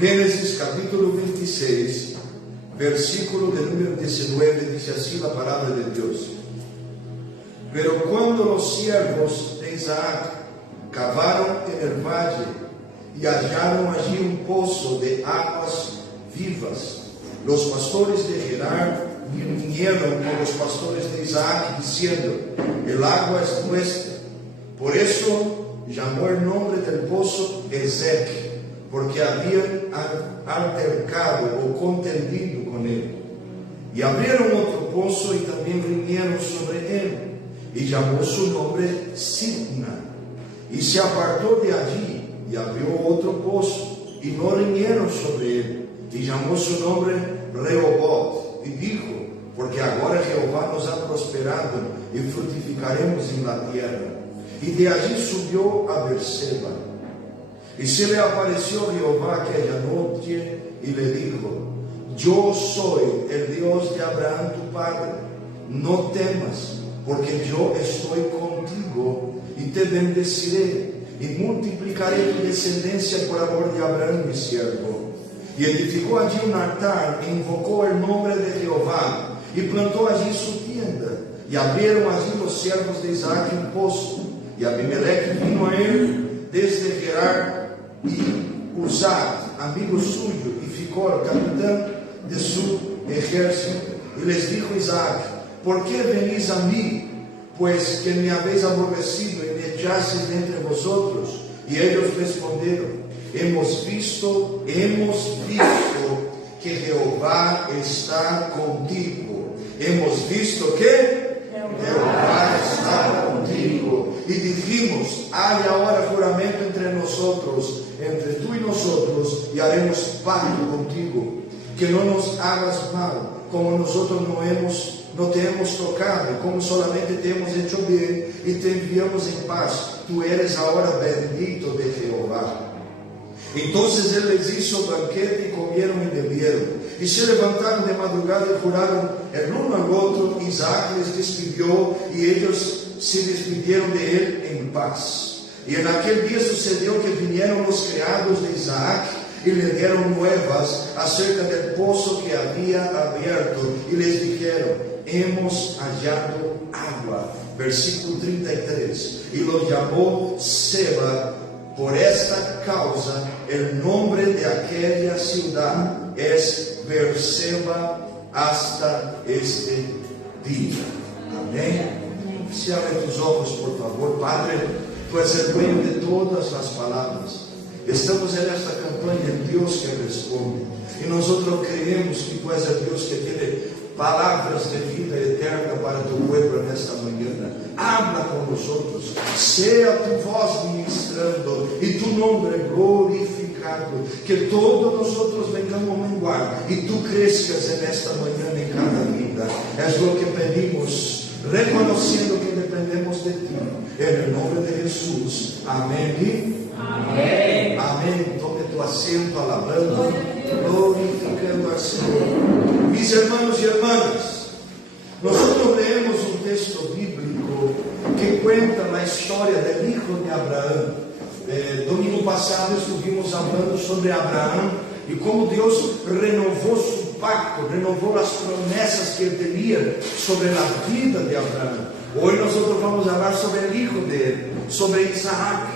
Gênesis capítulo 26, versículo de número 19, dice así la palabra de Dios. Pero cuando los siervos de Isaac cavaron en el valle y hallaron allí un pozo de aguas vivas, los pastores de Gerar vinieron con los pastores de Isaac diciendo: el agua es nuestra. Por eso llamó el nombre del pozo Ezek, porque habían altercado o contendido con él. Y abrieron otro pozo y también riñeron sobre él, y llamó su nombre Sitna. Y se apartó de allí y abrió otro pozo, y no riñeron sobre él, y llamó su nombre Rehobot, y dijo: porque ahora Jehová nos ha prosperado y frutificaremos en la tierra. Y de allí subió a Beerseba. Y se le apareció Jehová aquella noche y le dijo: yo soy el Dios de Abraham tu padre, no temas, porque yo estoy contigo y te bendeciré y multiplicaré tu descendencia por amor de Abraham mi siervo. Y edificó allí un altar e invocó el nombre de Jehová y plantó allí su tienda. Y abrieron allí los siervos de Isaac un pozo. Y Abimelech vino a él desde Gerar y Uzat, amigo suyo, y ficó al capitán de su ejército. Y les dijo Isaac: ¿por qué venís a mí? Pues que me habéis aborrecido y me echasteis de entre vosotros. Y ellos respondieron: hemos visto que Jehová está contigo. Hemos visto que Jehová está contigo. Y dijimos: hay ahora juramento entre nosotros, entre tú y nosotros, y haremos pacto contigo, que no nos hagas mal, como nosotros no te hemos tocado, como solamente te hemos hecho bien, y te enviamos en paz. Tú eres ahora bendito de Jehová. Entonces él les hizo banquete y comieron y bebieron. Y se levantaron de madrugada y juraron el uno al otro. Isaac les despidió y ellos se despidieron de él en paz. Y en aquel día sucedió que vinieron los criados de Isaac y le dieron nuevas acerca del pozo que había abierto. Y les dijeron: hemos hallado agua. Versículo 33. Y lo llamó Seba. Por esta causa, el nombre de aquella ciudad es Beerseba hasta este día. Amén. Se abre tus ojos, por favor. Padre, tú eres el dueño de todas las palabras. Estamos en esta campaña, el Dios que responde. Y nosotros creemos que tú eres el Dios que tiene palabras de vida eterna para tu pueblo en esta mañana. Habla con nosotros, sea tu voz ministrando y tu nombre glorificado, que todos nosotros vengamos a menguar y tú crezcas en esta mañana en cada vida. Es lo que pedimos, reconociendo que dependemos de ti, en el nombre de Jesús. Amén y amén. Amén. Tome tu asiento alabando, glorificando al Señor. Mis hermanos y hermanas, nosotros leemos un texto bíblico que cuenta la historia del hijo de Abraham. Domingo pasado estuvimos hablando sobre Abraham y cómo Dios renovó su pacto, renovó las promesas que él tenía sobre la vida de Abraham. Hoy nosotros vamos a hablar sobre el hijo de él, sobre Isaac,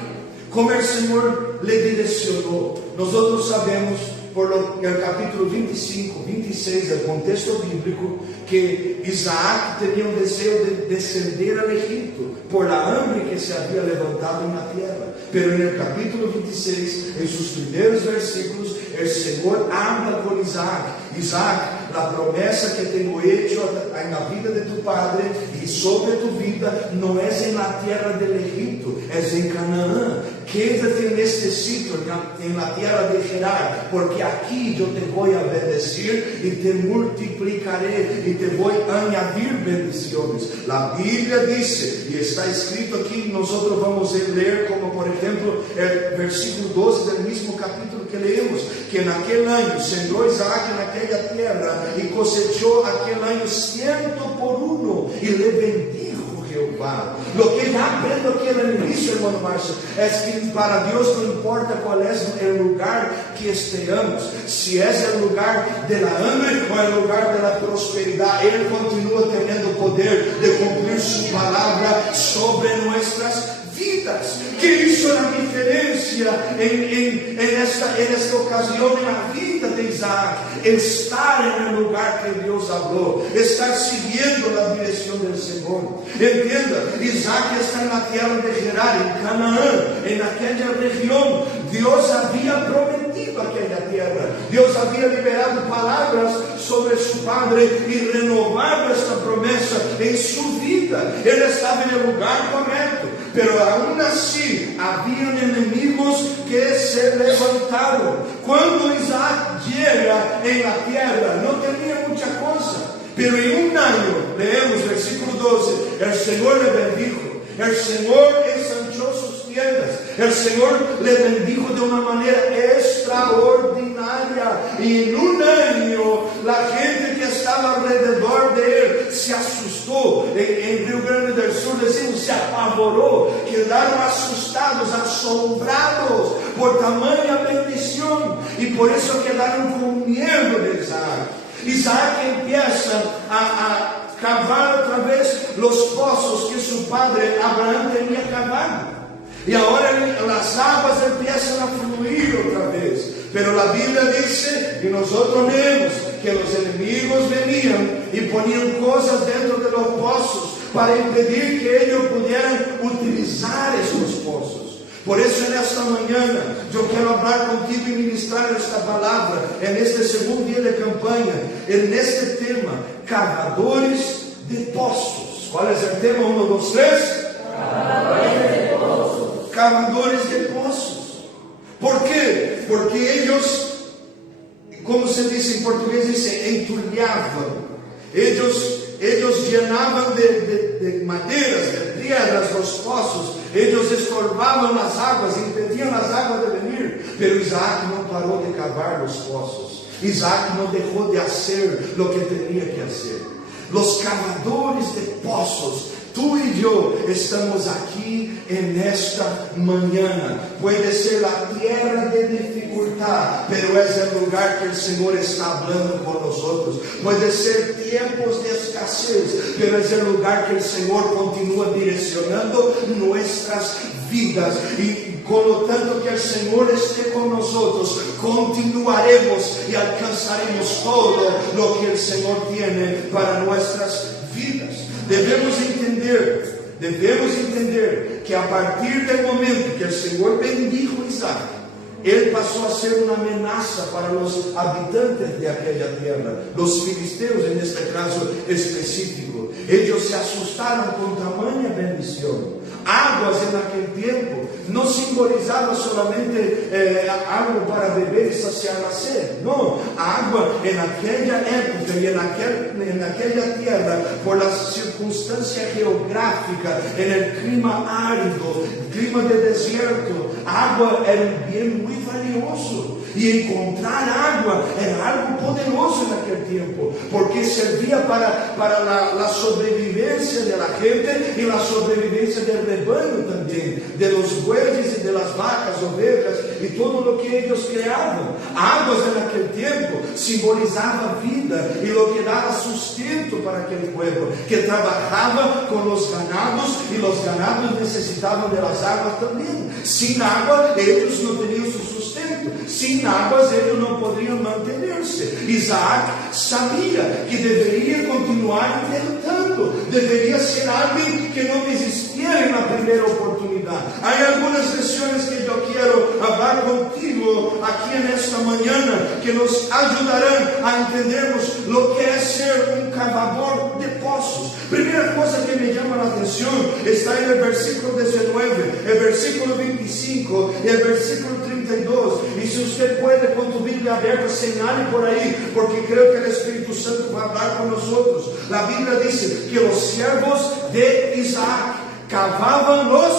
cómo el Señor le direccionó. Nosotros sabemos por el capítulo 25, 26 del contexto bíblico, que Isaac tenía un deseo de descender al Egipto por la hambre que se había levantado en la tierra. Pero en el capítulo 26, en sus primeros versículos, el Señor habla con Isaac: Isaac, la promesa que tengo hecho en la vida de tu padre y sobre tu vida no es en la tierra del Egipto, es en Canaán. Quédate en este sitio, en la tierra de Gerar, porque aquí yo te voy a bendecir y te multiplicaré y te voy a añadir bendiciones. La Biblia dice, y está escrito aquí, nosotros vamos a leer como por ejemplo el versículo 12 del mismo capítulo que leemos, que en aquel año sembró Isaac en aquella tierra y cosechó aquel año 100 por 1 y le bendijo Jehová. Jehová. Lo que ya aprendo aquí al inicio, hermano Márcio, es que para Dios no importa cuál es el lugar que estemos, si es el lugar de la hambre o el lugar de la prosperidad, Él continúa teniendo poder de cumplir su palabra sobre nuestras vidas. ¿Qué hizo la diferencia en esta ocasión en la vida de Isaac? Estar en el lugar que Dios habló, estar siguiendo la dirección del Señor. Entienda, Isaac está en la tierra de Gerar, en Canaán, en aquella región. Dios había prometido aquella tierra. Dios había liberado palabras sobre su padre y renovado esta promesa en su vida. Él estaba en el lugar correcto, pero aún así habían enemigos que se levantaron. Cuando Isaac llega en la tierra, no tenía mucha cosa, pero en un año, leemos versículo 12, el Señor le bendijo, el Señor ensanchó sus tiendas, el Señor le bendijo de una manera extraordinaria, y en un año la gente que estaba alrededor de él se asustó. En Rio Grande del Sur decimos, se apavoró, quedaron asustados, asombrados por tamaña bendición, y por eso quedaron con miedo de Isaac. Isaac empieza a cavar otra vez los pozos que su padre Abraham tenía cavado, y ahora las aguas empiezan a fluir otra vez. Pero la Biblia dice, y nosotros leemos, que los enemigos venían y ponían cosas dentro de los pozos para impedir que ellos pudieran utilizar esos pozos. Por eso en esta mañana yo quiero hablar contigo y ministrar esta palabra en este segundo día de campaña, en este tema, cavadores de pozos. ¿Cuál es el tema? 1, 2, 3. Cavadores de pozos. Cavadores de pozos. ¿Por qué? Porque ellos, como se dice en portugués, dice entulhavam. Ellos llenaban de maderas, de piedras los pozos. Ellos estorbaban las aguas, impedían las aguas de venir. Pero Isaac no paró de cavar los pozos. Isaac no dejó de hacer lo que tenía que hacer. Los cavadores de pozos, tú y yo estamos aquí en esta mañana. Puede ser la tierra de dificultad, pero es el lugar que el Señor está hablando con nosotros. Puede ser tiempos de escasez, pero es el lugar que el Señor continúa direccionando nuestras vidas. Y por lo tanto que el Señor esté con nosotros, continuaremos y alcanzaremos todo lo que el Señor tiene para nuestras vidas. Debemos entender que a partir del momento que el Señor bendijo a Isaac, Él pasó a ser una amenaza para los habitantes de aquella tierra, los filisteos en este caso específico. Ellos se asustaron con tamaña bendición. Aguas en aquel tiempo no simbolizaba solamente algo para beber y saciar la sed. No, agua en aquella época y en aquella tierra, por la circunstancia geográfica, en el clima árido, clima de desierto, agua era un bien muy valioso. Y encontrar agua era algo poderoso en aquel tiempo, porque servía para la sobrevivencia de la gente y la sobrevivencia del rebaño también, de los bueyes y de las vacas, ovejas y todo lo que ellos creaban. Aguas en aquel tiempo simbolizaba vida y lo que daba sustento para aquel pueblo, que trabajaba con los ganados, y los ganados necesitaban de las aguas también. Sin agua ellos no tenían su sustento. Sin aguas ellos no podrían mantenerse. Isaac sabía que debería continuar intentando, debería ser alguien que no desistiera en la primera oportunidad. Hay algunas lecciones que yo quiero hablar contigo aquí en esta mañana, que nos ayudarán a entendernos lo que es ser un cavador de pozos. Primera cosa que me llama la atención está en el versículo 19, el versículo 25 y el versículo 32. Y si usted puede, con tu Biblia abierta, señale por ahí, porque creo que el Espíritu Santo va a hablar con nosotros. La Biblia dice que los siervos de Isaac cavaban los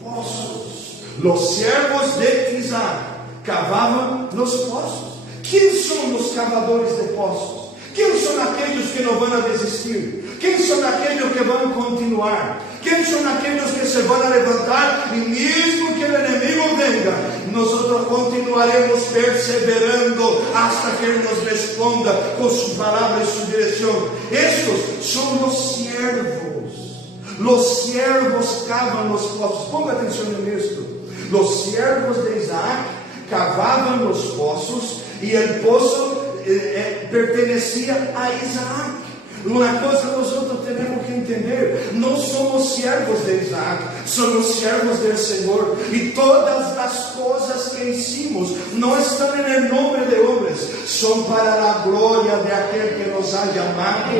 pozos. Los siervos de Isaac cavaban los pozos. ¿Quién son los cavadores de pozos? Quem são aqueles que não vão desistir? Quem são aqueles que vão continuar? Quem são aqueles que se vão levantar e mesmo que o inimigo venga, nós continuaremos perseverando hasta que Ele nos responda com sua palavra e sua direção? Estes são os siervos. Os siervos cavam os poços. Ponga atenção nisso. Os siervos de Isaac cavavam os poços e o poço pertencia a Isaac. Uma coisa nós outros temos que entender: não somos servos de Isaac, somos servos do Senhor, e todas as coisas que hicimos não estão em nome de homens, são para a glória de aquele que nos ha chamado.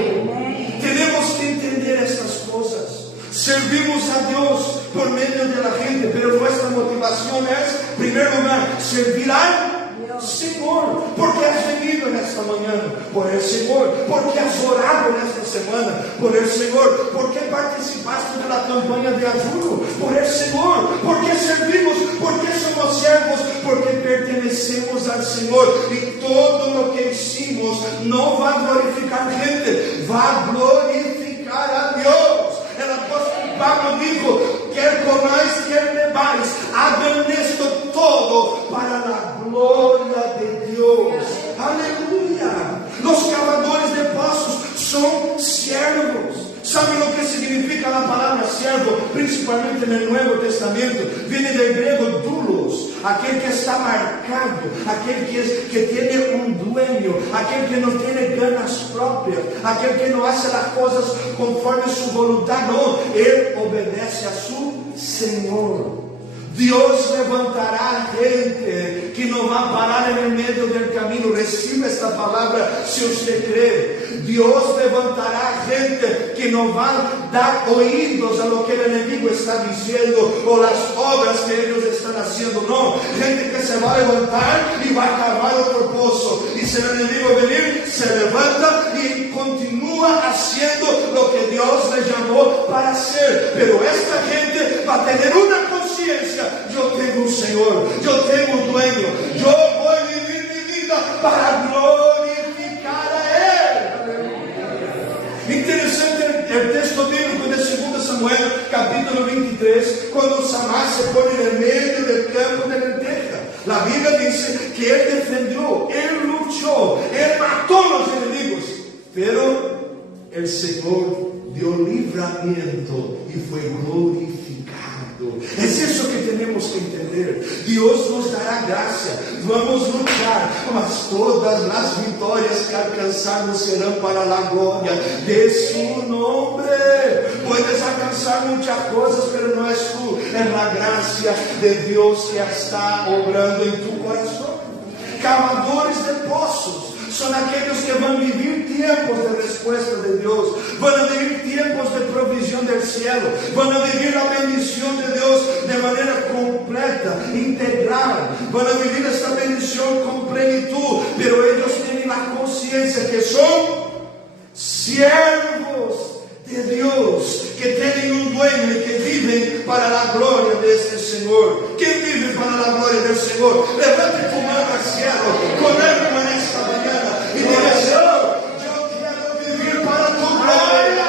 Temos que entender estas coisas. Servimos a Deus por meio da gente, pero nossa motivação é, em primeiro lugar, servir a Senhor. Porque has venido nesta manhã por el Senhor, porque has orado nesta semana por el Senhor, porque participaste da campanha de ajuda por el Senhor, porque servimos, porque somos servos, porque pertenecemos ao Senhor, e todo o que hicimos não vai glorificar gente, vai glorificar a Deus. El apóstolo Pablo dijo: quer comáis, quer bebáis, hagan esto todo para a glória de Deus. Aleluia! Os cavadores de poços são servos. Sabe o que significa a palavra servo? Principalmente no Novo Testamento, vem do grego doulos, aquele que está marcado, aquele que tem dueño, aquele que não tem ganas próprias, aquele que não faz as coisas conforme sua vontade, não, ele obedece a seu Senhor. Deus levantará gente que não vai parar no meio do caminho. Receba esta palavra se você crê. Deus levantará gente que não vai dar ouvidos a lo que o inimigo está dizendo ou as obras que eles estão fazendo. Não, gente que se vai levantar e vai cavar outro poço. E se o inimigo venir, se levanta e continua fazendo o que Deus lhe chamou para ser. Pero esta gente vai ter uma consciência: eu tenho um Senhor, eu tenho um dueño, eu vou viver minha vida para glorificar a Ele. Interessante o texto bíblico de 2 Samuel, capítulo 23, quando Samar se põe no meio do campo de lenteja. A Bíblia diz que ele defendeu, ele lutou, ele matou os inimigos, pero o Senhor deu livramento e foi glorificado. É isso que temos que entender. Deus nos dará graça, vamos lutar, mas todas as vitórias que alcançarmos serão para a glória de seu nome. Puedes alcançar muitas coisas, mas não és tu, é a graça de Deus que está obrando em tu coração. Cavadores de poços são aqueles que vão viver tempos de resposta de Deus, vão viver tempos de provisão do céu, vão viver a bendição de Deus de maneira completa, integral, vão viver esta bendição com plenitude, pero eles têm a consciência que são siervos de Deus, que têm um dueño e que vivem para a glória deste Senhor. Quem vive para a glória do Senhor? Levante tu mão ao cielo, comigo nesta manhã e diga: Senhor, eu quero viver para a tua glória.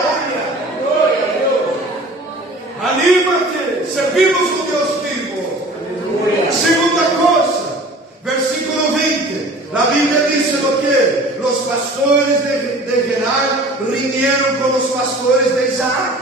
Anima-te, servimos o Deus vivo. Segunda coisa, versículo 20, a Bíblia diz o que? Os pastores de Gerar riñeron com os pastores de Isaac,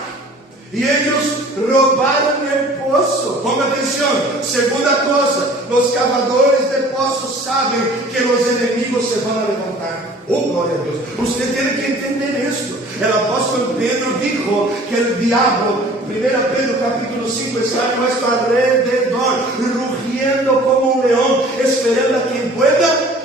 e eles roubaram o poço. Ponga atenção. Segunda coisa, os cavadores de poços sabem que os inimigos se vão levantar. Oh, glória a Deus. Você tem que entender isso. O apóstolo Pedro dijo que o diabo, 1 Pedro capítulo 5, está a nosso alrededor, rugiendo como um leão, esperando a quem pueda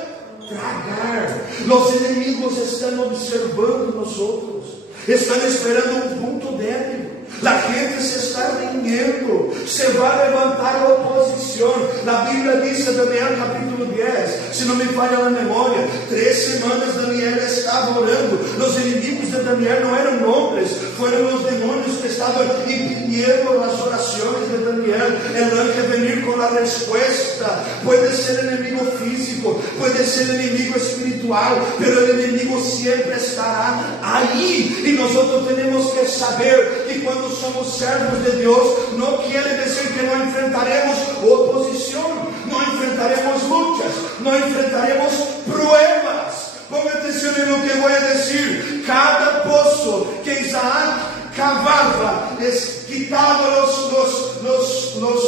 tragar. Os inimigos estão observando nós outros, estão esperando um ponto débil. A gente se está rindo, se vai levantar a oposição. A Bíblia diz em Daniel capítulo 10, se não me falha a memória, 3 semanas Daniel estava orando. Os inimigos de Daniel não eram homens, foram os demônios que que estaban impidiendo las oraciones de Daniel, el ángel venir con la respuesta. Puede ser enemigo físico, puede ser enemigo espiritual, pero el enemigo siempre estará ahí. Y nosotros tenemos que saber que cuando somos servos de Dios, no quiere decir que no enfrentaremos oposición, no enfrentaremos luchas, no enfrentaremos pruebas. Ponga atención en lo que voy a decir. Cada pozo que Isaac cavava, quitava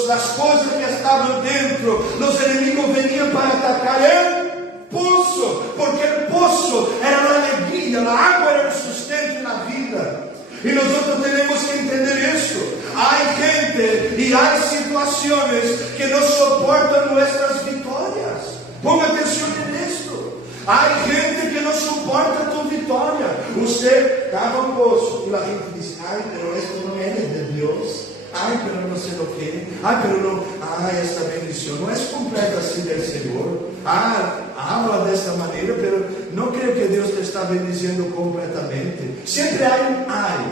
las cosas que estaban dentro. Los enemigos venían para atacar el pozo, porque el pozo era la alegría, la agua era el sustento en la vida. Y nosotros tenemos que entender esto. Hay gente y hay situaciones que no soportan nuestras victorias. Ponga atención en esto. Hay gente que no soporta tu victoria. Usted cava un pozo y la gente dice: ay, pero esto no es de Dios. Ay, pero no sé lo que. Ay, pero no. Ay, esta bendición no es completa así del Señor. Habla de esta manera, pero no creo que Dios te está bendiciendo completamente. Siempre hay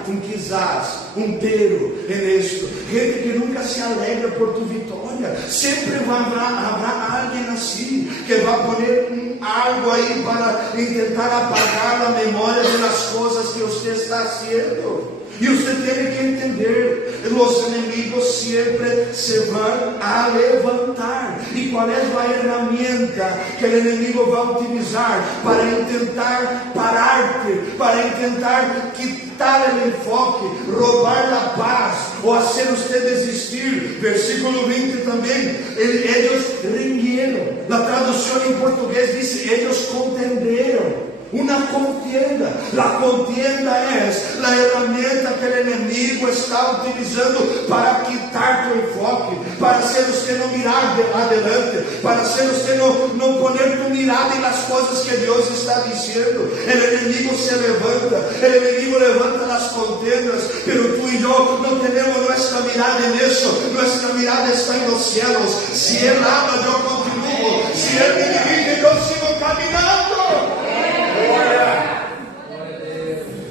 un quizás, un pero en esto. Gente que nunca se alegra por tu victoria. Siempre habrá alguien así que va a poner algo ahí para intentar apagar la memoria de las cosas que usted está haciendo. Y usted tiene que entender, los enemigos siempre se van a levantar. ¿Y cuál es la herramienta que el enemigo va a utilizar para intentar pararte, para intentar quitar el enfoque, robar la paz o hacer usted desistir? Versículo 20 también, ellos rindieron. La traducción en portugués dice: ellos contenderon. Una contienda. La contienda es la herramienta que el enemigo está utilizando para quitar tu enfoque, para hacer usted no mirar adelante, para hacer usted no poner tu mirada en las cosas que Dios está diciendo. El enemigo se levanta, el enemigo levanta las contiendas, pero tú y yo no tenemos nuestra mirada en eso. Nuestra mirada está en los cielos. Si Él habla, yo continúo. Si Él me dirige, yo sigo caminando.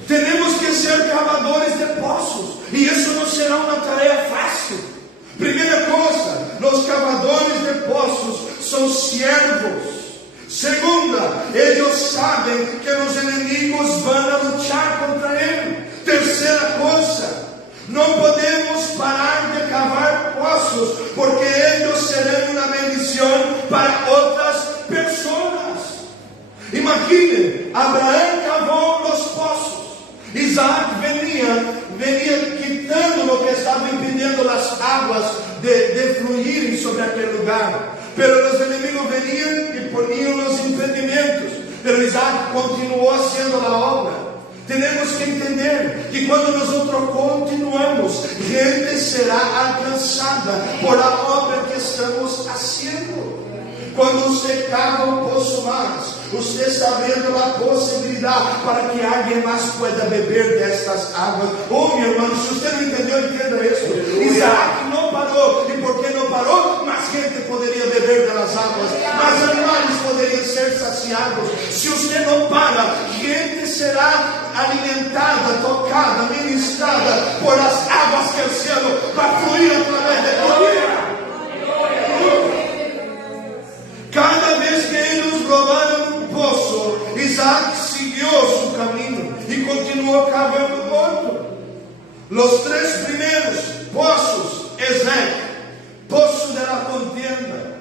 Tenemos que ser cavadores de pozos, y eso no será una tarea fácil. Primera cosa, los cavadores de pozos son siervos. Segunda, ellos saben que los enemigos van a luchar contra él. Tercera cosa, no podemos parar de cavar pozos, porque ellos serán una bendición para otras personas. Imaginen, Abraão cavou los pozos. Isaac venía quitando lo que estaba impidiendo las aguas de fluir sobre aquel lugar. Pero los enemigos venían y ponían los impedimentos. Pero Isaac continuó haciendo la obra. Tenemos que entender que cuando nosotros continuamos, gente será alcanzada por la obra que estamos haciendo. Quando você cava um poço mais, você está vendo a possibilidade para que alguém mais pueda beber destas águas. Oh, meu irmão, se você não entendeu, entenda isso. Isaac não parou. E por que não parou? Mais gente poderia beber das águas, mais animais poderiam ser saciados. Se você não para, gente será alimentada, tocada, ministrada por as águas que o céu vai fluir através de tua. Cada vez que eles roubaram um poço, Isaac seguiu seu caminho e continuou cavando outro. Os três primeiros pozos, poço de la contienda.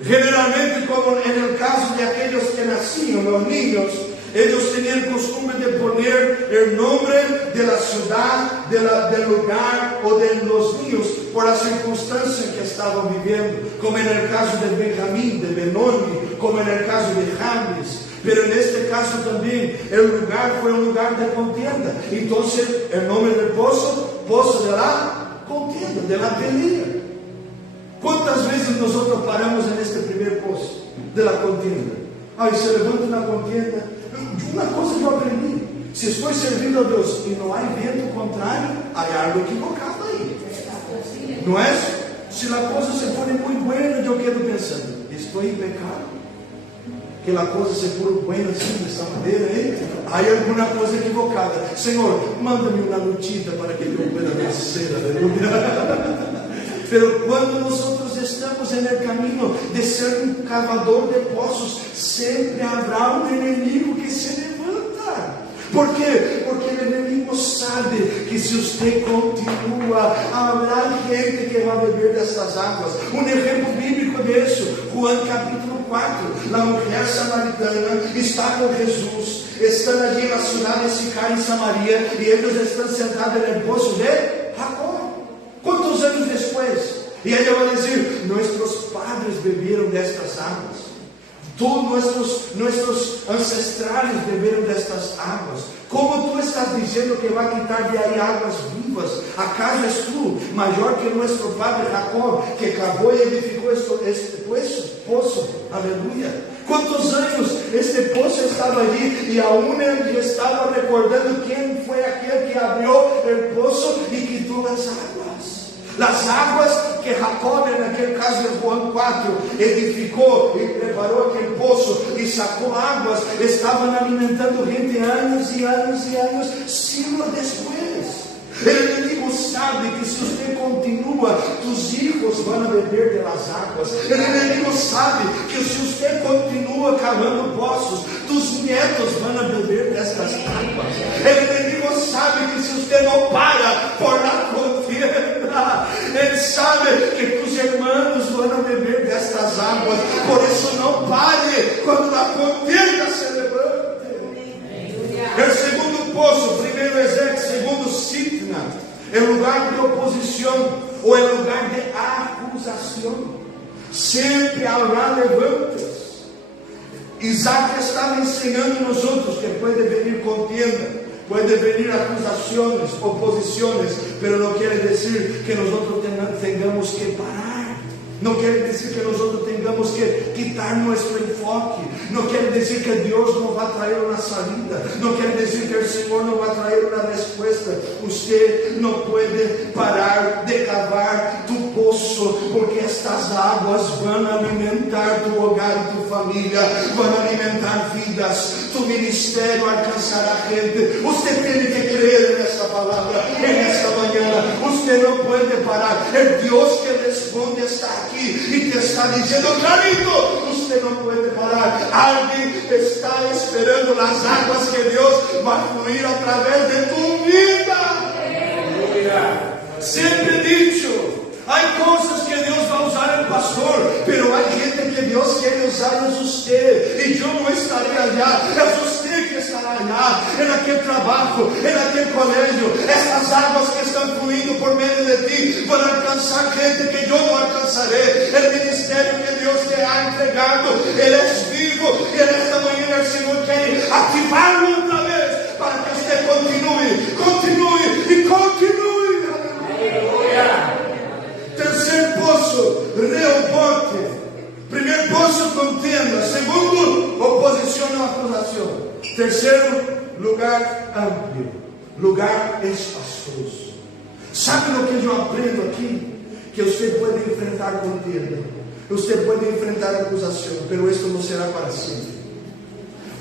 Generalmente, como no caso de aqueles que nasciam, os niños, ellos tenían costumbre de poner el nombre de la ciudad, del lugar o de los niños por la circunstancia en que estaban viviendo, como en el caso de Benjamín, de Benoni, como en el caso de James. Pero en este caso también el lugar fue un lugar de contienda. Entonces el nombre del pozo, pozo de la contienda, de la pelea. ¿Cuántas veces nosotros paramos en este primer pozo de la contienda? Ay, se levanta una contienda. Uma coisa que eu aprendi: se estou servindo a Deus e não há vento contrário, há algo equivocado aí. Não é? Se a coisa se pone muito buena, eu quedo pensando: estou em pecado? que a coisa se pôr buena assim, dessa maneira, hein? Há alguma coisa equivocada. Senhor, manda-me uma notita para que eu pueda vencer, aleluia. Pero quando nós estamos no caminho de ser um cavador de poços, sempre haverá um inimigo que se levanta. Por quê? Porque o inimigo sabe que se você continua, haverá gente que vai beber dessas águas. Um exemplo bíblico disso, João capítulo 4, a mulher samaritana está com Jesus, estão ali na cidade de Sicar, em Samaria, e eles estão sentados no poço de Jacó. Quantos anos depois? E ele vai dizer: nossos padres beberam destas águas. Todos nossos ancestrais beberam destas águas. Como tu estás dizendo que vai quitar de aí águas vivas? Acaso és tu maior que nosso padre Jacó, que cavou e edificou este poço? Aleluia! Quantos anos este poço estava ali, e aún ele estava recordando quem foi aquele que abriu o poço e quitou as águas. As águas que Jacó, naquele caso de João 4, edificou e preparou aquele poço e sacou águas, estavam alimentando gente anos e anos e anos, siglos depois. O inimigo sabe que se você continua, tus hijos vão beber das águas. O inimigo sabe que se você continua cavando poços, tus netos vão beber destas águas. O inimigo sabe que se você não para por la contienda, ele sabe que tus irmãos vão beber destas águas. Por isso não pare quando a contienda se levante. O segundo poço, primeiro Ezequiel, segundo Sitna, é lugar de oposição ou é lugar de acusação. Sempre haverá levantes. Isaac estava ensinando nós outros que pode vir contienda, pode vir acusações, oposições, mas não quer dizer que nós outros tengamos que parar. Não quer dizer que nós outros tengamos que quitar nosso enfoque. Não quer dizer que Deus não vai trazer uma saída. Não quer dizer que o Senhor não vai trazer uma resposta. Você não pode parar de cavar tu poço, porque estas águas vão alimentar tu hogar e tu família, vão alimentar vidas. Tu ministério alcançará gente. Você tem que crer nessa palavra, nessa manhã. Você não pode parar. É Deus que responde está aqui e te está dizendo: Carito, você não pode parar. Alguém está esperando as águas que Deus vai fluir através de tu vida. Sempre dicho, há coisas que Deus vai usar no pastor, pero há gente que Deus quer usar em você, e eu não estarei allá, é você que estará allá, é naquele trabalho, é naquele colégio. Essas águas que estão fluindo por meio de ti vão alcançar gente que eu não alcançarei. É o ministério que Deus te ha entregado, ele é vivo, e nesta manhã o Senhor quer ativá-lo outra vez, para que você continue e continue. Aleluia! Terceiro poço, Reobote. Primeiro poço, contenda. Segundo, oposição ou acusação. Terceiro, lugar amplo, lugar espaçoso. Sabe o que eu aprendo aqui? Que você pode enfrentar contenda, você pode enfrentar acusação, mas isso não será para sempre.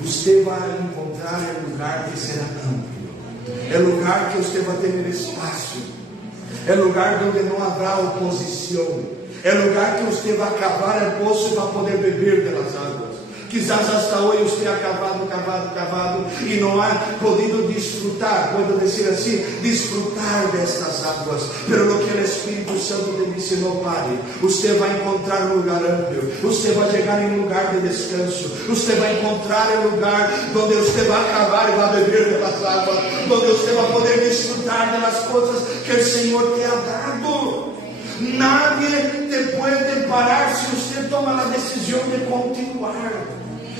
Você vai encontrar um lugar que será amplo, é lugar que você vai ter espaço, é lugar onde não haverá oposição, é lugar que você vai cavar o poço e vai poder beber das águas. Quizás hasta hoje você ha cavado e não ha podido desfrutar, pode dizer assim, desfrutar destas águas, pero lo que o Espírito Santo te disse: não pare, você vai encontrar um lugar amplo, você vai chegar em um lugar de descanso, você vai encontrar um lugar onde você vai cavar e vai beber das águas, onde você vai poder desfrutar das coisas que o Senhor te ha dado. Nadie te pode parar se você toma a decisão de continuar.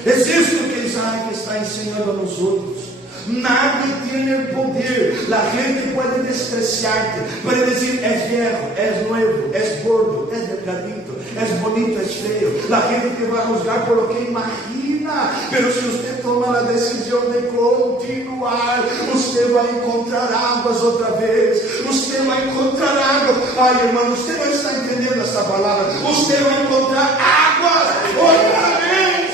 Existe o que Isaac está ensinando a nós outros. Nadie tem poder. A gente pode despreciar-te, pode dizer: és viejo, és novo, és gordo, és delgadito, és bonito, és feio. A gente te vai juzgar por lo que imagina. Pero se você toma a decisão de continuar, você vai encontrar águas outra vez. Você vai encontrar água. Ai, irmão, você não está entendendo essa palavra. Você vai encontrar águas outra vez.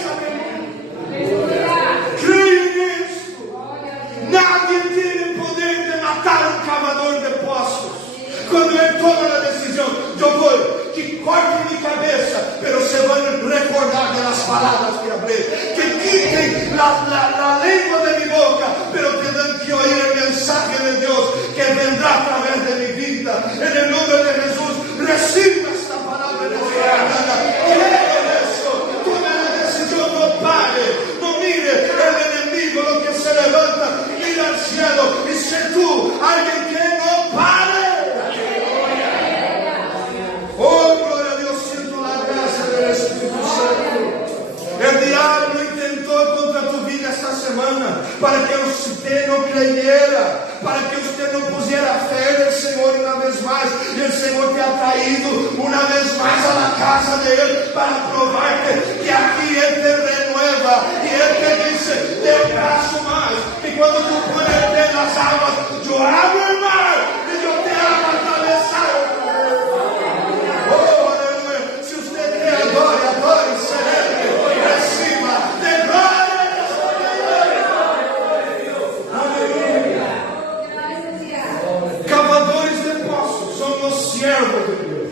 que quiten la lengua de mi boca, pero tengan que oír el mensaje de Dios que vendrá a través de mi vida. En el nombre de Jesús, reciba esta palabra de Dios. Creo eso, tome la decisión, no pare, no mire el enemigo, lo que se levanta, mira al cielo y sé tú alguien que no pare. Oh, gloria a Dios, siento la gracia del Espíritu Santo. El diablo intentó contra tu vida esta semana para que usted no creyera, para que usted no pusiera fe en el Señor una vez más. Y el Señor te ha traído una vez más a la casa de Él para probarte que aquí Él te renueva y Él te dice, de un paso más. Y cuando tú puedes ver las aguas, yo abro el mar y yo te hago atravesar. Adore, celebre, reciba, declare aleluya. Cavadores de poços son los siervos de Dios,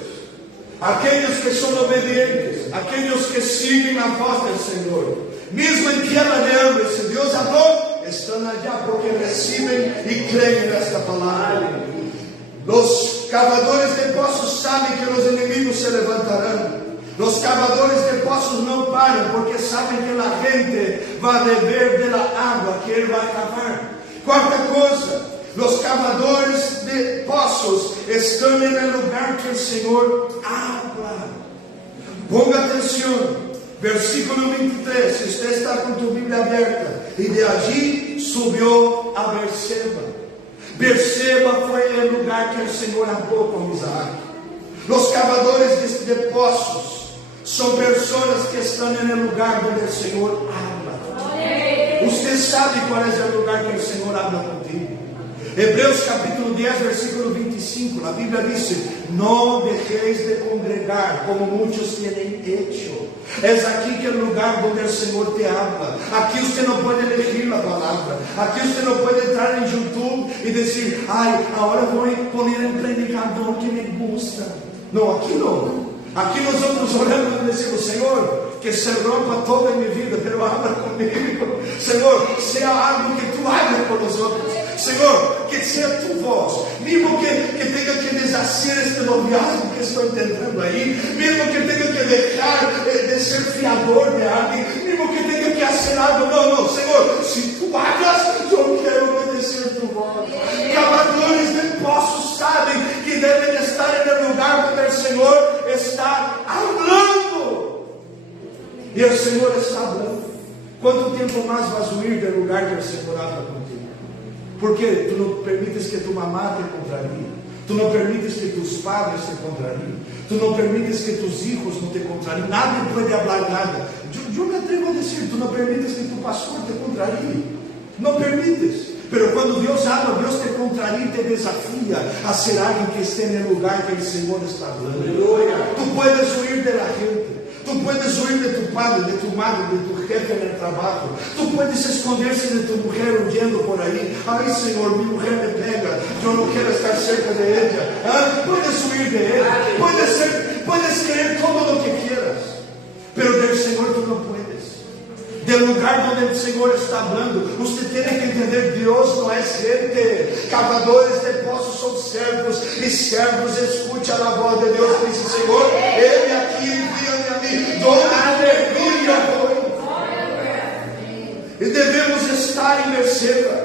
aquellos que son obedientes, aquellos que siguen la voz del Señor, mismo en tierra de hambre. Si Dios habló, están allá porque reciben y creen en esta palabra. Los cavadores de pozos saben que los enemigos se levantarán. Los cavadores de pozos no paran porque saben que la gente va a beber de la agua que Él va a cavar. Cuarta cosa, los cavadores de pozos están en el lugar que el Señor habla. Ponga atención, versículo 23, si usted está con tu Biblia abierta, y de allí subió a Berseba. Berseba fue el lugar que el Señor habló con Isaac. Los cavadores de pozos son personas que están en el lugar donde el Señor habla. Usted sabe cuál es el lugar que el Señor habla contigo. Hebreos capítulo 10, versículo 25, la Biblia dice, no dejéis de congregar como muchos tienen hecho. Es aquí que el lugar donde el Señor te habla. Aquí usted no puede elegir la palabra. Aquí usted no puede entrar en YouTube y decir, ay, ahora voy a poner el predicador que me gusta. No, aquí no. Aquí nosotros oramos y decimos, Señor, que se rompa todo en mi vida, pero habla conmigo. Señor, sea algo que tú hagas con nosotros. Señor, que sea tu voz. Mismo que tenga que deshacer este noviazgo que estoy intentando ahí. Mismo que tenga que dejar de ser fiador de alguien. Mismo que tenga que hacer algo. No, Señor, si tú hagas, yo quiero obedecer tu voz. Cavadores de pozos saben que deben estar en el lugar donde el Señor está hablando. Y el Señor está hablando. ¿Cuánto tiempo más vas a huir del lugar que el Señor habla contigo? Porque tú no permites que tu mamá te contraríe. Tú no permites que tus padres te contraríen. Tú no permites que tus hijos no te contraríen. Nadie puede hablar nada. Yo me atrevo a decir, tú no permites que tu pastor te contraríe. No permites. Pero cuando Dios habla, Dios te contraría y te desafía a ser alguien que esté en el lugar que el Señor está hablando. Tú puedes huir de la gente. Tú puedes huir de tu padre, de tu madre, de tu jefe en el trabajo. Tú puedes esconderse de tu mujer huyendo por ahí. Ay, Señor, mi mujer me pega. Yo no quiero estar cerca de ella. Puedes huir de él. Puedes creer todo lo que quieras. Pero del Señor tú no puedes. Del lugar donde el Señor está hablando, usted tiene que entender, Dios no es gente. Cavadores de pozos son servos, y servos escuchan la voz de Dios. Dice, Señor, Él aquí, envíame a mí, donde yo voy. Y debemos estar en Berseba.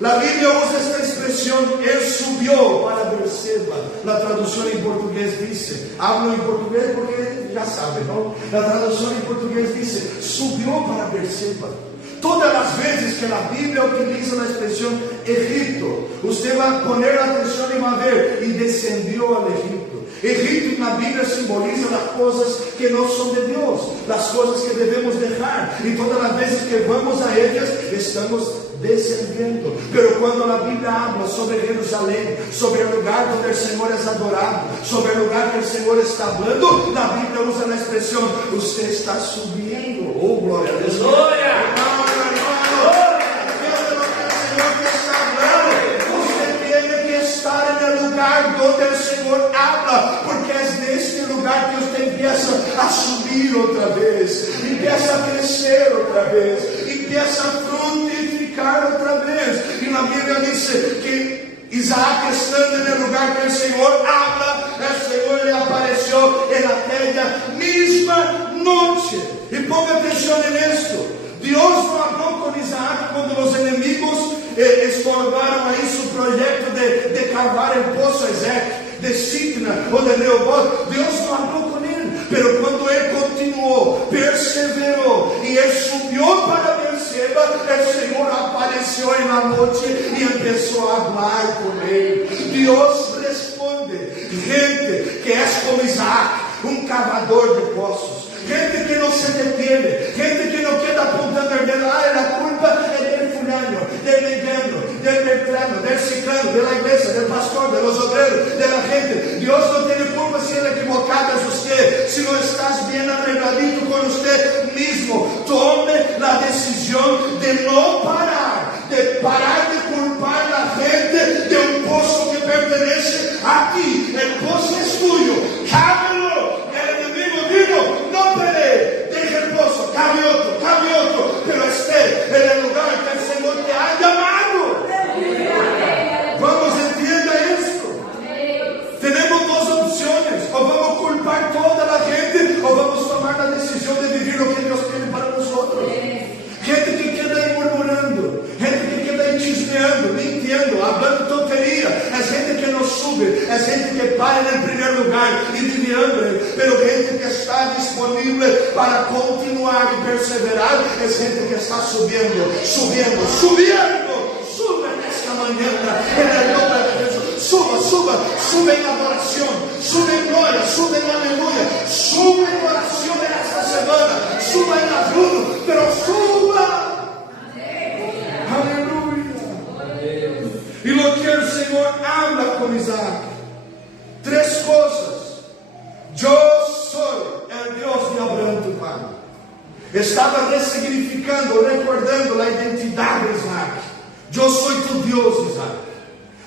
La Biblia usa esta expresión, Él subió para Berseba. La traducción en portugués dice, hablo en portugués porque ya sabe, ¿no? La traducción en portugués dice, subió para Berseba. Todas las veces que la Biblia utiliza la expresión Egipto, usted va a poner atención y va a ver, y descendió al Egipto. Egipto en la Biblia simboliza las cosas que no son de Dios, las cosas que debemos dejar, y todas las veces que vamos a ellas estamos descendiendo. Pero cuando la Biblia habla sobre Jerusalén, sobre el lugar donde el Señor es adorado, sobre el lugar que el Señor está hablando, la Biblia usa la expresión, usted está subiendo. Oh, gloria a Dios. Donde el Señor habla, porque es de este lugar que usted empieza a subir outra vez, empieza a crescer outra vez, empieza a frutificar outra vez. E na Bíblia diz que Isaac, estando en el lugar que el Señor habla, el Señor le apareció en aquella misma noche. Y ponga atención en esto: Dios no habló con Isaac cuando los enemigos estorbaron ahí su proyecto de cavar el pozo Ezequiel, de Sitna o de Rehoboth. Dios no habló con él, pero cuando él continuó, perseveró y él subió para Berseba, el Señor apareció en la noche y empezó a hablar con él. Dios responde. Gente que es como Isaac, un cavador de pozos, gente que no se detiene, gente que no queda apuntando el dedo: la culpa es del fulano, del mediano, del beltrano, del ciclano, de la iglesia, del pastor, de los obreros, de la gente. Dios no tiene culpa si el equivocado es usted, si no estás bien arregladito con usted mismo. Tome la decisión de no parar, de culpar a la gente de un pozo que pertenece a ti. El pozo es tuyo, cávalo. El enemigo dijo: no pelee, deje el pozo, cabe otro, pero esté en el lugar que el Señor te ha llamado. Vamos, entienda esto. Tenemos dos opciones: o vamos a culpar toda la gente, o vamos a tomar la decisión de vivir lo que Dios tiene para nosotros. Gente que queda ahí murmurando, gente que queda ahí chismeando, mintiendo, hablando tontería, es gente que no sube, es gente que para en el primer lugar y vive hambre, pero gente que está disponible para continuar y perseverar, es gente que está subiendo. Suba en esta mañana, en el nombre de Jesús. Suba en adoración, suba en gloria, suba en aleluya, suba en oración en esta semana, suba en ayuno, pero suba. Aleluya. Y lo que el Señor habla con Isaac: tres cosas. Yo soy el Dios de Abraham tu padre. Estaba resignificando, recordando la identidad de Isaac. Yo soy tu Dios, Isaac.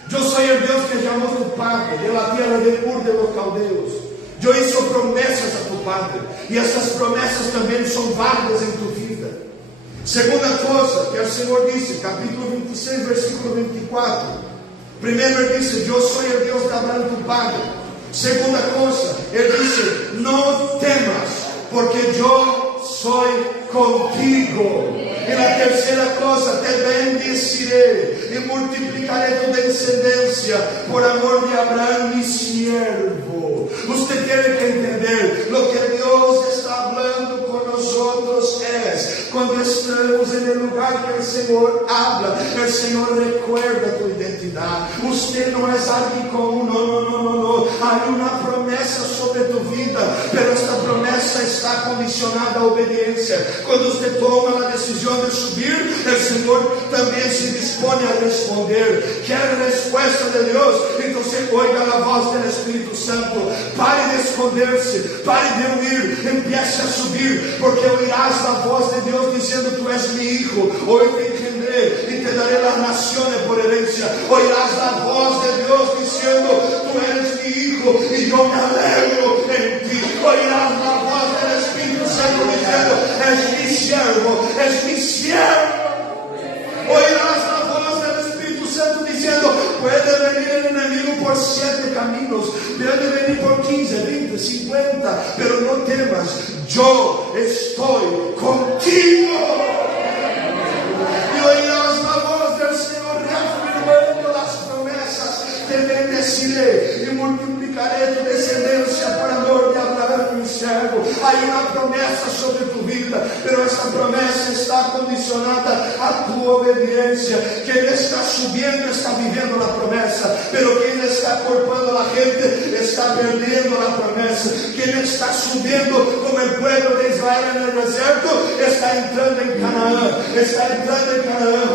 Yo soy el Dios que llamó a tu padre de la tierra de Ur de los caldeos. Yo hice promesas a tu padre, y estas promesas también son válidas en tu vida. Segunda cosa que el Señor dice, capítulo 26, versículo 24. Primero Él dice: yo soy el Dios de Abraham tu padre. Segunda cosa, Él dice: no temas, porque yo soy contigo. Y la tercera cosa: te bendeciré y multiplicaré tu descendencia por amor de Abraham mi siervo. Usted tiene que entender lo que Dios está hablando con nosotros es: cuando estamos en el lugar que el Señor habla, el Señor recuerda tu identidad. Usted no es alguien común, no. Hay una promesa sobre tu vida, pero esta promesa está condicionada a obediencia. Cuando usted toma la decisión de subir, el Señor también se dispone a responder. ¿Quiere respuesta de Dios? Entonces oiga la voz del Espíritu Santo. Pare de esconderse, pare de huir, empiece a subir, porque oirás la voz de Dios diciendo: tú eres mi hijo, hoy te engendré y te daré las naciones por herencia. Oirás la voz de Dios diciendo: tú eres mi hijo y yo me alegro en ti. Oirás la voz del Espíritu Santo diciendo: es mi siervo, es mi siervo. Oirás la voz del Espíritu Santo diciendo: puede venir el enemigo por 7 caminos, puede venir por 15, 20, 50, pero no temas, yo estoy contigo. Y oirás la voz del Señor reafirmando las promesas: te bendeciré y multiplicaré tu descendencia por amor de Abraham mi siervo. Hay una promesa sobre tu vida, pero esta promesa está condicionada a tu obediencia. Quien está subiendo está viviendo la promesa, pero quien está culpando a la gente está perdiendo la promesa. Quien está subiendo como el pueblo de Israel en el desierto está entrando en Canaán,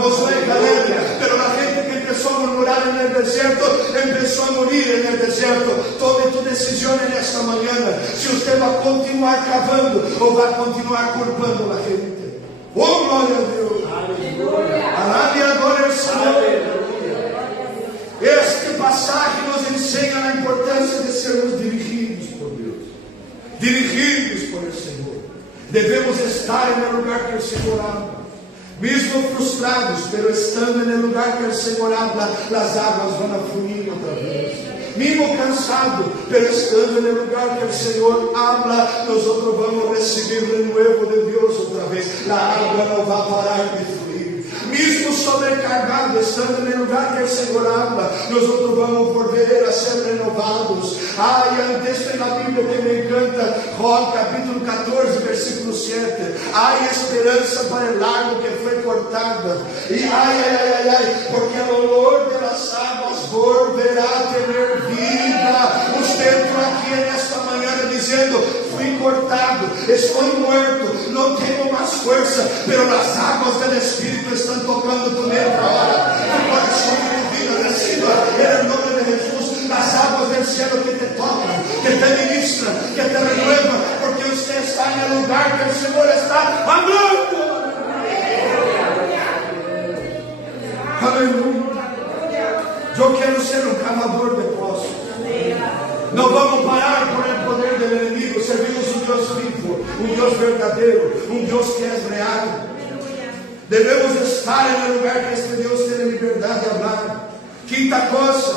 Josué y Caleb. Pero la gente que empezó a murmurar en el desierto empezó a morir en el desierto. Tome tu decisión en esta mañana: si usted va a continuar cavando o va a continuar culpando a la gente. Oh, gloria a Dios. Alabe y adore al Señor. Este pasaje nos enseña la importancia de sermos dirigidos por Dios. el Señor habla. Mismo frustrados, pero estando en el lugar que el Señor habla, las aguas van a fluir otra vez. Mismo cansado, pero estando en el lugar que el Señor habla, nosotros vamos a recibir de nuevo de Dios otra vez. La agua no va a parar de fluir. Mismo sobrecargado, estando en el lugar que el Señor habla, nosotros vamos a volver a ser renovados. Hay un texto en la Biblia que me encanta, Job capítulo 14, versículo 7. Hay esperanza para el lago que fue cortado. Y porque el olor de las aguas volverá a tener vida. Usted entró aquí en esta mañana diciendo: fui cortado, estoy muerto, no tengo más fuerza, pero las aguas del Espíritu están tocando tu mente ahora. Tu corazón y tu vida reciba en el nombre de Jesús las aguas del cielo que te tocan, que te ministran, que te renuevan, porque usted está en el lugar que el Señor está hablando. Aleluya. Yo quiero ser un cavador de pozos. No vamos a parar por el poder del enemigo. Servimos un Dios vivo, un Dios verdadero, un Dios que es real. Debemos estar en el lugar que este Dios tiene libertad de hablar. Quinta cosa,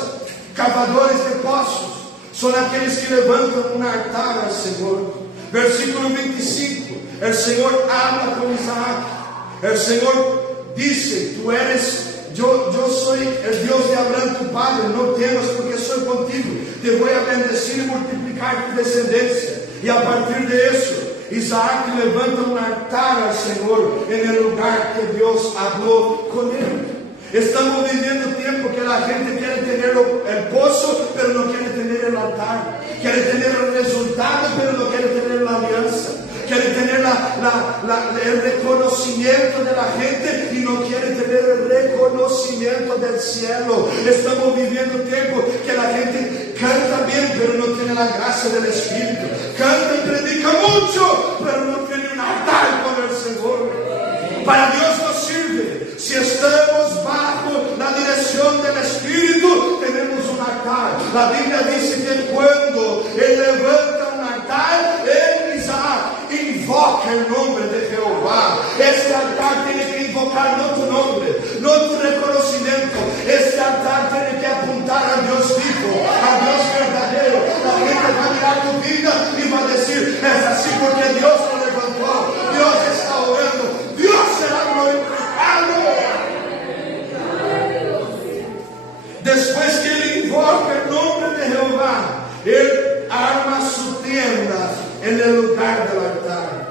cavadores de pozos son aquellos que levantan un altar al Señor. Versículo 25, el Señor habla con Isaac. El Señor dice: tú eres... Yo soy el Dios de Abraham tu padre, no temas porque soy contigo, te voy a bendecir y multiplicar tu descendencia. Y a partir de eso, Isaac levanta un altar al Señor en el lugar que Dios habló con él. Estamos viviendo tiempo que la gente quiere tener el pozo, pero no quiere tener el altar. Quiere tener el resultado, pero no quiere tener la alianza. Quiere tener el reconocimiento de la gente y no quiere tener el reconocimiento del cielo. Estamos viviendo tiempo que la gente canta bien, pero no tiene la gracia del Espíritu. Canta y predica mucho, pero no tiene un altar con el Señor. Para Dios no sirve. Si estamos bajo la dirección del Espíritu, tenemos un altar. La Biblia dice que cuando Él levanta un altar, Isaac invoca el nombre de Jehová. Este altar tiene que invocar no tu nombre, no tu reconocimiento. Este altar tiene que apuntar a Dios vivo, a Dios verdadero. La gente va a mirar tu vida y va a decir: es así porque Dios lo levantó, Dios está orando, Dios será glorificado. Después que Él invoca el nombre de Jehová, Él arma su tienda en el lugar del altar.